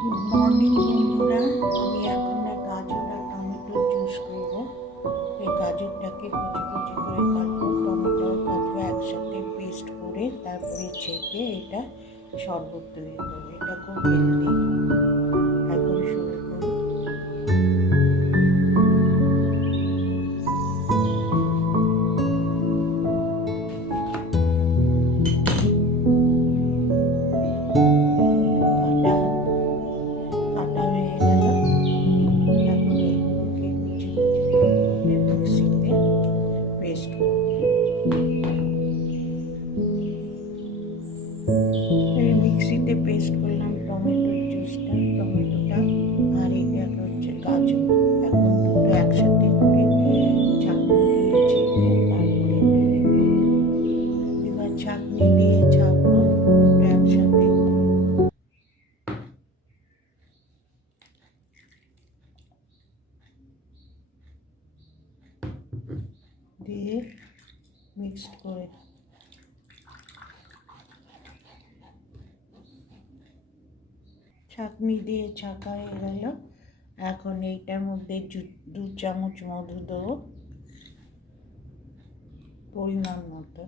Good morning বন্ধুরা, আমি এখন গাজর আর টমেটোর জুস করব। এই গাজরটাকে কুচি কুচি করে কাটবো, টমেটো আর কাটবো একসাথে পেস্ট করে, তারপরে ছেঁকে এটা শরবত তৈরি করবো। এটা খুব হেলদি। এখন শুরু করি। কাটা হয়ে গেল। এখন এইগুলোকে কুচি কুচি করে মিক্সিতে পেস্ট করবো। মিক্সিতে পেস্ট করলাম টমেটোর জুসটা, টমেটোটা আর এটা হচ্ছে গাজর। এখন দুটো একসাথে করে ছাঁকনি দিয়ে ছেঁকে তারপরে তৈরি করবো। এবার ছাঁকনি দিয়ে ছাঁকবো দুটো একসাথে। দিয়ে মিক্সড করে ছাঁকনি দিয়ে ছাঁকা হয়ে গেল। এখন এইটার মধ্যে 2 চামচ মধু দেবো পরিমাণ মতো।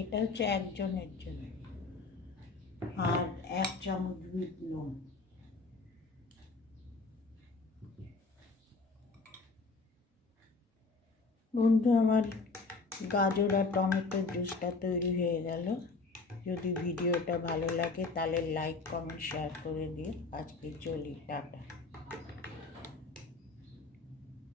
এটা হচ্ছে একজনের জন্য। আর 1 চামচ বিট নুন। বন্ধু, আমার গাজর আর টমেটোর জুসটা তৈরি হয়ে গেল। যদি ভিডিওটা ভালো লাগে তাহলে লাইক কমেন্ট শেয়ার করে দিও। আজকে চলি, টাটা।